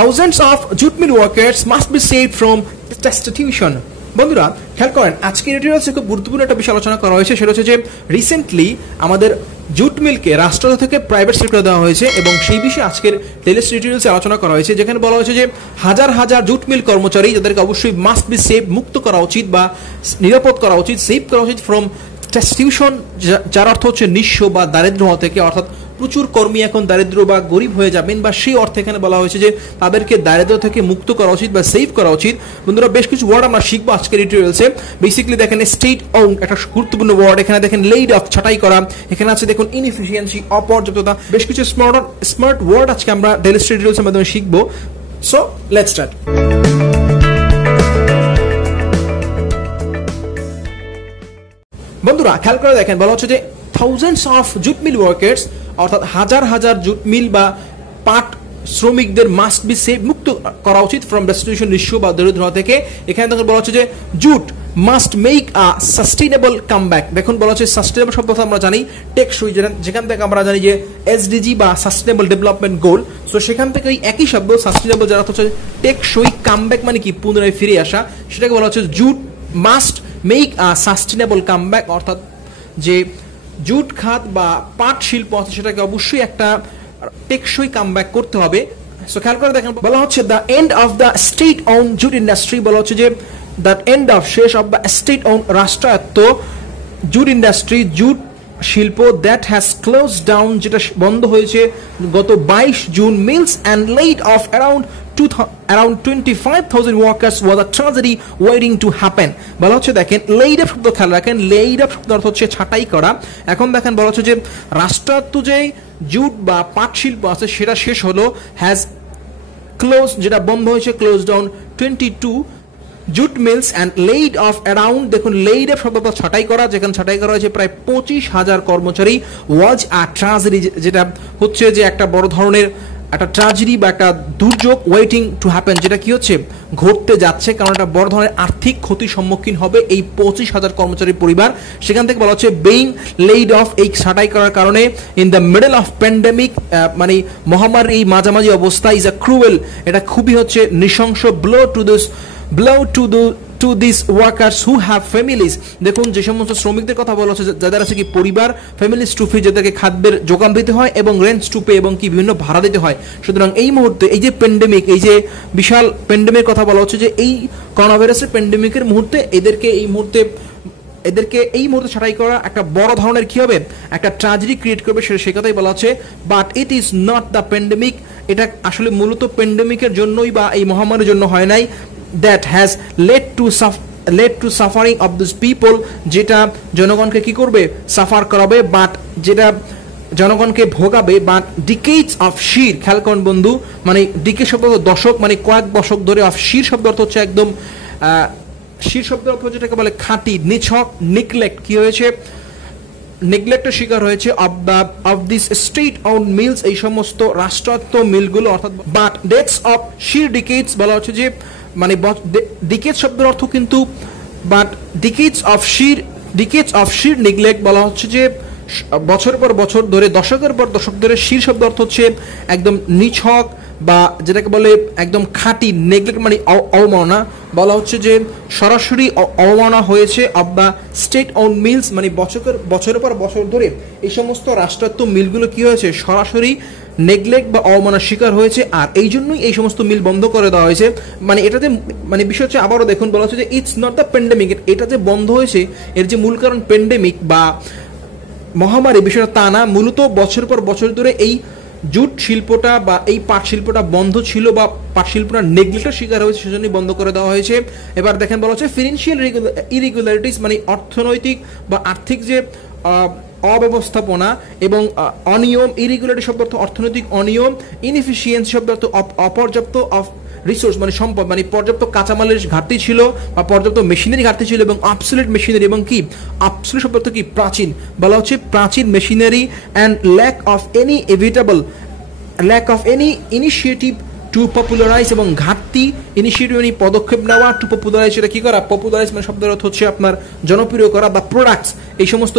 Thousands of jute mill workers must be saved from destitution। বন্ধুরা খেয়াল করেন, আজকের এডিটোরিয়ালসে খুব গুরুত্বপূর্ণ একটা বিষয় আলোচনা করা হয়েছে, সেটা হচ্ছে যে রিসেন্টলি আমাদের জুট মিলকে রাষ্ট্র থেকে প্রাইভেট সেক্টরে দেওয়া হয়েছে এবং সেই বিষয়ে আজকের টেলিস এডিটোরিয়ালসে আলোচনা করা হয়েছে, যেখানে বলা হয়েছে যে হাজার হাজার জুট মিল কর্মচারী যাদেরকে অবশ্যই মাস্ট বি সেভ, মুক্ত করা উচিত বা নিরাপদ করা উচিত, সেভ করা উচিত ফ্রম destitution, যার অর্থ হচ্ছে নিঃস্ব বা দারিদ্র হওয়া থেকে। অর্থাৎ প্রচুর কর্মী এখন দারিদ্র বা গরিব হয়ে যাবেন, বা সেই অর্থে এখানে বলা হয়েছে যে তাদেরকে দারিদ্র থেকে মুক্ত করা উচিত বা সেভ করা উচিত। বন্ধুরা বেশ কিছু ওয়ার্ড আমরা শিখবো আজকের এডিটোরিয়ালসে। বেসিক্যালি দেখেন স্টেট ওন একটা গুরুত্বপূর্ণ ওয়ার্ড, এখানে দেখেন লেইড অফ ছাঁটাই করা, এখানে আছে দেখুন ইনএফিসিয়েন্সি অপর্যাপ্ততা, বেশ কিছু স্মার্ট ওয়ার্ড আজকে আমরা ডেইলি এডিটোরিয়ালসের মাধ্যমে শিখবো। So let's start. বন্ধুরা খেয়াল করে দেখেন, বলা হচ্ছে যে thousands of jute mill workers, অর্থাৎ হাজার হাজার জুট মিল বা পাট শ্রমিকদের মাস্ট বি সেভ, মুক্ত করা উচিত ফ্রম ডেস্টিটিউশন, নিঃস্ব বা দরিদ্র থেকে। এখানে দেখুন বলা হচ্ছে যে jute must make a sustainable comeback. দেখুন বলা হচ্ছে সাস্টেইনেবল শব্দটা আমরা জানি টেকসই, যেখান থেকে আমরা জানি যে এসডিজি বা সাস্টেইনেবল ডেভেলপমেন্ট গোল। সো সেখান থেকে একই শব্দ সাস্টেইনেবল, যার অর্থ হচ্ছে টেকসই, কামব্যাক মানে কি পুনরায় ফিরে আসা, সেটাকে বলা হচ্ছে jute must make a sustainable comeback. অর্থাৎ যে জুট খাত বা পাট শিল্প আছে সেটাকে অবশ্যই একটা টেকসই কামব্যাক করতে হবে। সো খেয়াল করে দেখেন, বলা হচ্ছে the end of the state own jute industry, বলা হচ্ছে যে দ্য এন্ড অফ, শেষ অফ দ্য স্টেট ওন রাষ্ট্রায়ত্ত জুট ইন্ডাস্ট্রি, জুট শিল্প, দ্যাট হ্যাজ ক্লোজ ডাউন, যেটা বন্ধ হয়েছে গত 22 June. Mills and laid off around 25,000 workers was a tragedy waiting to happen। বলা হচ্ছে দেখেন লেইড অফ শব্দ খেয়াল রাখেন, লেইড অফ শব্দ অর্থ হচ্ছে ছাঁটাই করা। এখন দেখেন বলা হচ্ছে যে রাষ্ট্রায়ত্ত যে জুট বা পাট শিল্প আছে সেটা শেষ হলো, হ্যাজ ক্লোজ, যেটা বন্ধ হয়েছে, close down 22 jute mills and laid off around, দেখুন লেইড অফ শব্দটা ছাঁটাই করা, যেখানে ছাঁটাই করা হয়েছে প্রায় 25,000 কর্মচারী। ওয়াজ আ ট্রাজেডি, যেটা হচ্ছে যে একটা বড় ধরনের একটা ট্রাজেডি বা একটা দুর্যোগ, ওয়েটিং টু হ্যাপেন, যেটা কি হচ্ছে ঘটতে যাচ্ছে, কারণ একটা বড় ধরনের আর্থিক ক্ষতির সম্মুখীন হবে এই 25,000 কর্মচারীর পরিবার। সেখান থেকে বলা হচ্ছে বেইং লেইড অফ, এই ছাঁটাই করার কারণে, in the middle of pandemic, মানে মহামারীর এই মাঝামাঝি অবস্থা, ইজ আ ক্রুয়েল, এটা খুবই হচ্ছে নৃশংস, blow to this workers who have families. দেখুন যে সমস্ত শ্রমিকদের কথা বলা হচ্ছে যাদের আছে কি পরিবার, ফ্যামিলিজ টু ফি, যাদেরকে খাদ্যের যোগান দিতে হয় এবং রেন্টস টু পে, এবং কি বিভিন্ন ভাড়া দিতে হয়। সুতরাং এই মুহূর্তে এই যে প্যান্ডেমিক, এই যে বিশাল প্যান্ডেমিকের কথা বলা হচ্ছে যে এই করোনা ভাইরাসের প্যান্ডেমিকের মুহূর্তে এদেরকে এই মুহূর্তে ছাঁটাই করা একটা বড় ধরনের কি হবে, একটা ট্র্যাজেডি ক্রিয়েট করবে, সে কথাই বলা হচ্ছে। But it is not the pandemic, এটা আসলে মূলত প্যান্ডেমিকের জন্যই বা এই মহামারীর জন্য হয় নাই। That has led to suffering of this people, যেটা জনগণকে কি করবে, সাফার করাবে, বাট যেটা জনগণকে ভোগাবে। বাট ডিকেডস অফ শির, খেয়াল করেন বন্ধু, মানে ডিকে শব্দ দশক, মানে কয়েক দশক ধরে, অফ শির শব্দ অর্থ হচ্ছে একদম, শির শব্দ অর্থ যেটাকে বলে খাঁটি, নিছক, নিগলেক্ট, কি হয়েছে, নেগলেক্টের শিকার হয়েছে of this state own mills, এই সমস্ত রাষ্ট্রায়ত্ত মিলগুলো। অর্থাৎ বাট ডেটস অফ শির ডিকেডস, বলা হচ্ছে যে মানে ডিকেড শব্দের অর্থ কিন্তু, বাট ডিকেডস অফ শির নেগলেক্ট, বলা হচ্ছে যে বছরের পর বছর ধরে, দশকের পর দশক ধরে, শির শব্দ অর্থ হচ্ছে একদম নিছক বা যেটাকে বলে একদম খাঁটি, নেগলেক্ট মানে অবমাননা, বলা হচ্ছে যে সরাসরি অবমাননা হয়েছে of the state own mills, মানে বছরের পর বছর ধরে এই সমস্ত রাষ্ট্রায়ত্ত মিলগুলো কি হয়েছে, সরাসরি নেগলেক্ট বা অবমাননার শিকার হয়েছে। আর এই জন্যই এই সমস্ত মিল বন্ধ করে দেওয়া হয়েছে। মানে এটাতে মানে বিষয় হচ্ছে, আবারও দেখুন বলা হচ্ছে যে ইটস নট দ্য প্যান্ডেমিক, এটা যে বন্ধ হয়েছে এর যে মূল কারণ প্যান্ডেমিক বা মহামারী, বিষয়টা তা না, মূলত বছর পর বছর ধরে এই জুট শিল্পটা বা এই পাট শিল্পটা বন্ধ ছিল বা পাট শিল্পটা নেগলেক্টের শিকার হয়েছে, সেজন্যই বন্ধ করে দেওয়া হয়েছে। এবার দেখেন বলা হচ্ছে ফিনান্সিয়াল ইরেগুলারিটিস, মানে অর্থনৈতিক বা আর্থিক যে অব্যবস্থাপনা এবং অনিয়ম, ইরেগুলারিটি শব্দ অর্থ অর্থনৈতিক অনিয়ম, ইনএফিসিয়েন্সি শব্দ অর্থ অপর্যাপ্ত অফ রিসোর্স, মানে সম্পদ, মানে পর্যাপ্ত কাঁচামালের ঘাটতি ছিল বা পর্যাপ্ত মেশিনারি ঘাটতি ছিল, এবং অবসলিউট মেশিনারি, এবং কি অবসলিউট শব্দ কি প্রাচীন, বলা হচ্ছে প্রাচীন machinery, and lack of any initiative to popularise, এবং ঘাটতি, ইনিশিয়েটিভ মানে পদক্ষেপ নেওয়া, টু পপুলারাইজ, এটা কি করা, পপুলারাইজ মানে শব্দের অর্থ হচ্ছে আপনার জনপ্রিয় করা, বা প্রোডাক্টস, এই সমস্ত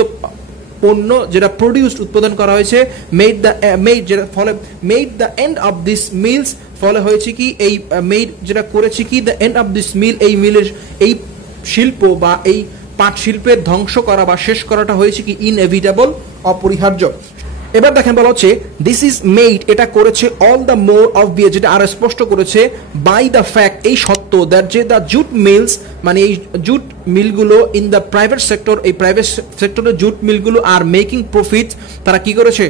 পণ্য যেটা প্রডিউসড উৎপাদন করা হয়েছে, made the end of this mills ফলে হয়েছে কি এই মেড যেটা করেছে কি the end of this mill, এই মিলের এই শিল্প বা এই পাট শিল্পের ধ্বংস করা বা শেষ করাটা হয়েছে কি ইনএভিটেবল, অপরিহার্য। এবার দেখেন বলা হচ্ছে দিস ইজ মেড, এটা করেছে অল দ্য মোর অবভিয়াস, যেটা আরো স্পষ্ট করেছে বাই দ্য ফ্যাক্ট, এই সত্য দ্যাট যে দ্য জুট মিলস, মানে এই জুট মিলগুলো ইন দ্য প্রাইভেট সেক্টর, এই প্রাইভেট সেক্টরের জুট মিলগুলো আর মেকিং প্রফিট, তারা কি করেছে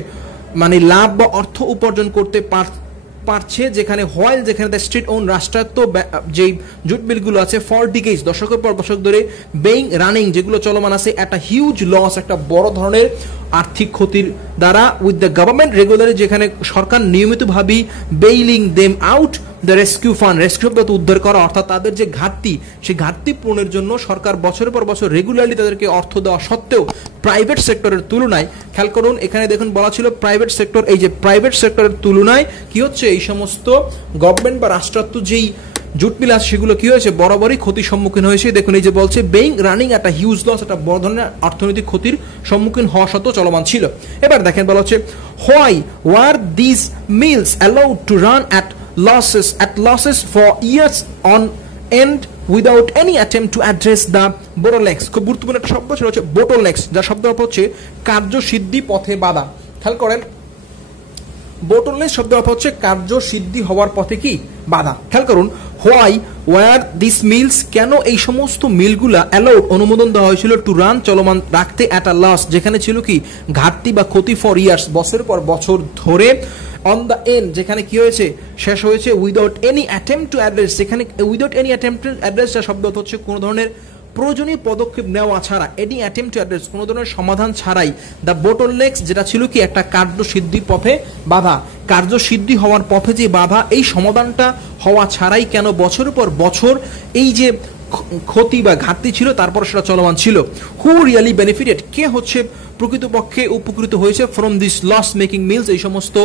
মানে লাভ বা অর্থ উপার্জন করতে পারছে, যেখানে হোয়াইল যেখানে দ্য স্টেট ওন রাষ্ট্রায়ত্ত যেই জুট মিলগুলো আছে ফর ডিকেজ, দশকের পর দশক ধরে বেইং রানিং যেগুলো চলমান আছে একটা হিউজ লস, একটা বড় ধরনের আর্থিক ক্ষতির দ্বারা উইথ দ্য গভর্নমেন্ট রেগুলারি, যেখানে সরকার নিয়মিতভাবে bailing them out the rescue fund, rescue উদ্ধার করা, অর্থাৎ তাদের যে ঘাটতি সেই ঘাটতি পূরণের জন্য সরকার বছরের পর বছর রেগুলারলি তাদেরকে অর্থ দেওয়া সত্ত্বেও প্রাইভেট সেক্টরের তুলনায়, খেয়াল করুন এখানে দেখুন বলা ছিল প্রাইভেট সেক্টর, এই যে প্রাইভেট সেক্টরের তুলনায় কি হচ্ছে এই সমস্ত গভর্নমেন্ট বা রাষ্ট্রায়ত্ত যেই জুট মিল আছে সেগুলো কি হয়েছে বরাবরই ক্ষতির সম্মুখীন হয়েছে। দেখুন এই যে বলছে বেইং রানিং একটা হিউজ লস, একটা বড় ধরনের অর্থনৈতিক ক্ষতির সম্মুখীন হওয়া সত্ত্বেও চলমান ছিল। এবার দেখেন বলা হচ্ছে why were this mills allowed to run at losses for years on end without any attempt to address the bottlenecks। খুব গুরুত্বপূর্ণ একটা শব্দ সেটা হচ্ছে bottlenecks, যার শব্দ অর্থ হচ্ছে কার্যসিদ্ধি পথে বাধা। খেয়াল করেন bottlenecks শব্দ অর্থ হচ্ছে কার্যসিদ্ধি হওয়ার পথে কি বাধা। খেয়াল করুন হোয়াই ওয়ার দিস মিলস, কেন এই সমস্ত মিলগুলা অ্যালাউড অনুমোদন দেওয়া হয়েছিল টু রান চলমান রাখতে অ্যাট আ লস, যেখানে ছিল কি ঘাটতি বা ক্ষতি ফর ইয়ার্স বছরের পর বছর ধরে, অন দ্য এন্ড যেখানে কি হয়েছে শেষ হয়েছে, without any attempt to address, যেখানে without any attempt to address যার শব্দ হচ্ছে কোনো ধরনের প্রয়োজনীয় পদক্ষেপ নেওয়া ছাড়া, এনি অ্যাটেম্পট টু অ্যাড্রেস কোনো ধরনের সমাধান ছাড়াই, দ্য bottlenecks যেটা ছিল কি একটা কার্যসিদ্ধি পথে বাধা, কার্যসিদ্ধি হওয়ার পথে যে বাধা, এই সমাধানটা হওয়া ছাড়াই কেন বছরের পর বছর এই যে ক্ষতি বা ঘাটতি ছিল তারপর সেটা চলমান ছিল। হু রিয়েলি বেনিফিটেড, কে হচ্ছে প্রকৃতপক্ষে উপকৃত হয়েছে from this loss making mills, এই সমস্ত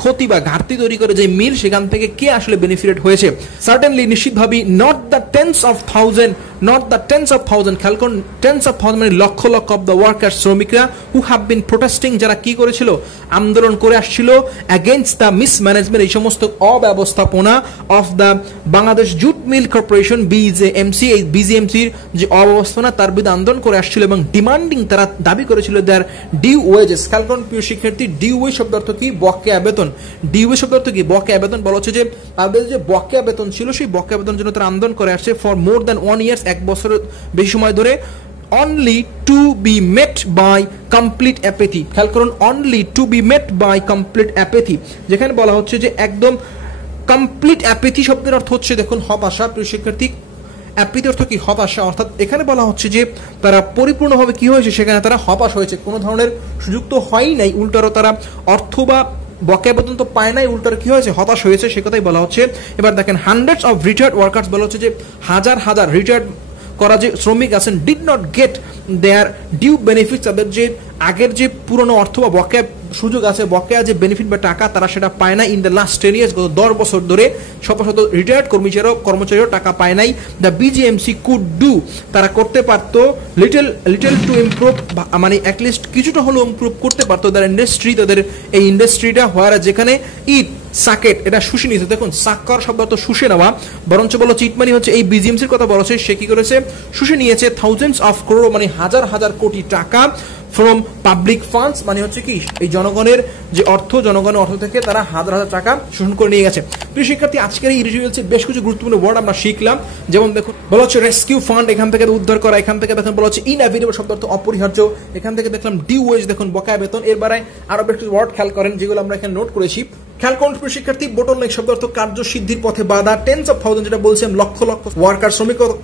ক্ষতি বা ঘাটতি তৈরি করে যে মিল সেখান থেকে কে আসলে বেনিফিটেড হয়েছে। সার্টেনলি নিশ্চিতভাবেই not the tense of thousand, খেয়াল করুন টেন্স অফ থাউজেন্ড মানে lakh lakh of the workers, শ্রমিকরা হু হ্যাভ বিন প্রোটেস্টিং, যারা কি করেছিল আন্দোলন করে আসছিল এগেইনস্ট দ্য মিসম্যানেজমেন্ট, এই সমস্ত অব্যবস্থাপনা of the Bangladesh jute mill corporation BJMC, এই বিজিএমসির যে অব্যবস্থাপনা তার বিরুদ্ধে আন্দোলন করে আসছিল এবং ডিমান্ডিং তারা দাবি করেছিল দেয়ার ডিউ ওয়েজেস। খেয়াল করুন প্রিয় শিক্ষার্থী, ডিউ ওয়েজ শব্দ অর্থ কি বকেয়া বেতন, ডিউ ওয়েজ শব্দ অর্থ কি বকেয়া বেতন, বলা হচ্ছে যে তাদের যে বকেয়া বেতন ছিল সেই বকেয়া বেতনের জন্য তারা আন্দোলন করে আসছে ফর মোর দ্যান 1 ইয়ার্স, এক বছরের বেশি সময় ধরে, only to be met by complete apathy. খেয়াল করুন only to be met by complete apathy, যেখানে বলা হচ্ছে যে একদম কমপ্লিট অ্যাপেথি শব্দের অর্থ হচ্ছে দেখুন হতাশা। প্রিয় শিক্ষার্থী অ্যাপেথি অর্থ কি হতাশা, অর্থাৎ এখানে বলা হচ্ছে যে তারা পরিপূর্ণভাবে কি হয়েছে সেখানে তারা হতাশ হয়েছে, কোনো ধরনের সুযোগ তো হয়ই নাই, উল্টারও তারা অর্থ বা বকেয়া বেতন তো পায় নাই, উল্টার কি হয়েছে হতাশ হয়েছে সে কথাই বলা হচ্ছে। এবার দেখেন হান্ড্রেডস অফ রিটায়ার্ড ওয়ার্কার্স, বলা হচ্ছে যে হাজার হাজার রিটায়ার্ড করা যে শ্রমিক আছেন did not get their due benefit, তাদের যে আগের যে পুরনো অর্থ বা বকেয়া সুযোগ আছে, বকেয়া যে বেনিফিট বা টাকা তারা সেটা পায় না ইন দ্য লাস্ট 10 years, গত 10 বছর ধরে শত শত রিটায়ার্ড কর্মচারীও টাকা পায় নাই। দ্য বিজিএমসি কুড ডু, তারা করতে পারতো লিটল টু ইমপ্রুভ, মানে অ্যাটলিস্ট কিছুটা হলেও ইমপ্রুভ করতে পারতো তাদের ইন্ডাস্ট্রি, তাদের এই ইন্ডাস্ট্রিটা হওয়ার, যেখানে ইট সাকেট এটা শুষে নিয়েছে। দেখুন সাক করা শব্দ অর্থ শুষে নেওয়া, বরঞ্চ বলো চিটমানি হচ্ছে এই বিজিএমসির কথা বলা হচ্ছে, সে কি করেছে শুষে নিয়েছে থাউজেন্ডস অফ ক্রোড় মানে হাজার হাজার কোটি টাকা ফ্রম পাবলিক ফান্ডস, মানে হচ্ছে কি এই জনগণের যে অর্থ, জনগণের অর্থ থেকে তারা হাজার হাজার টাকা শোষণ করে নিয়ে গেছে। প্রিয় শিক্ষার্থী আজকের এই রিভিউতে বেশ কিছু গুরুত্বপূর্ণ ওয়ার্ড আমরা শিখলাম, যেমন দেখুন বলা হচ্ছে রেস্কিউ ফান্ড, এখান থেকে উদ্ধার করা, এখান থেকে দেখুন বলা হচ্ছে ইনএভিটেবল শব্দ অর্থ অপরিহার্য, এখান থেকে দেখলাম ডিউ ওয়েজ দেখুন বকেয়া বেতন, এর বারে আরো বেশ কিছু ওয়ার্ড খেয়াল করেন যেগুলো আমরা এখানে নোট করেছি। খেয়াল করুন প্রিয় শিক্ষার্থী bottleneck শব্দ অর্থ কার্যসিদ্ধির পথে বাধা, টেন্স অফ থাউজেন্ড যেটা বলছিলাম লক্ষ লক্ষ ওয়ার্কার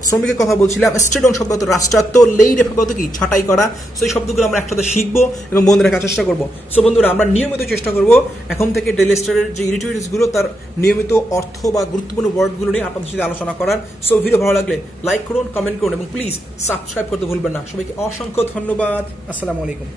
শ্রমিকের কথা বলছিলাম, স্টেট অন শব্দ অর্থ রাষ্ট্রায়ত্ত, লেইড শব্দ অর্থ কি ছাঁটাই করা। সো এই শব্দগুলো আমরা একসাথে শিখবো এবং মনে রাখার চেষ্টা করবো। সো বন্ধুরা আমরা নিয়মিত চেষ্টা করবো এখন থেকে ডেইলি স্টারের যে ইরিটিভিটিস গুলো তার নিয়মিত অর্থ বা গুরুত্বপূর্ণ ওয়ার্ড গুলো নিয়ে আপনাদের সাথে আলোচনা করার। সো ভিডিও ভালো লাগলে লাইক করুন, কমেন্ট করুন এবং প্লিজ সাবস্ক্রাইব করতে ভুলবেন না। সবাইকে অসংখ্য ধন্যবাদ। আসসালামু আলাইকুম।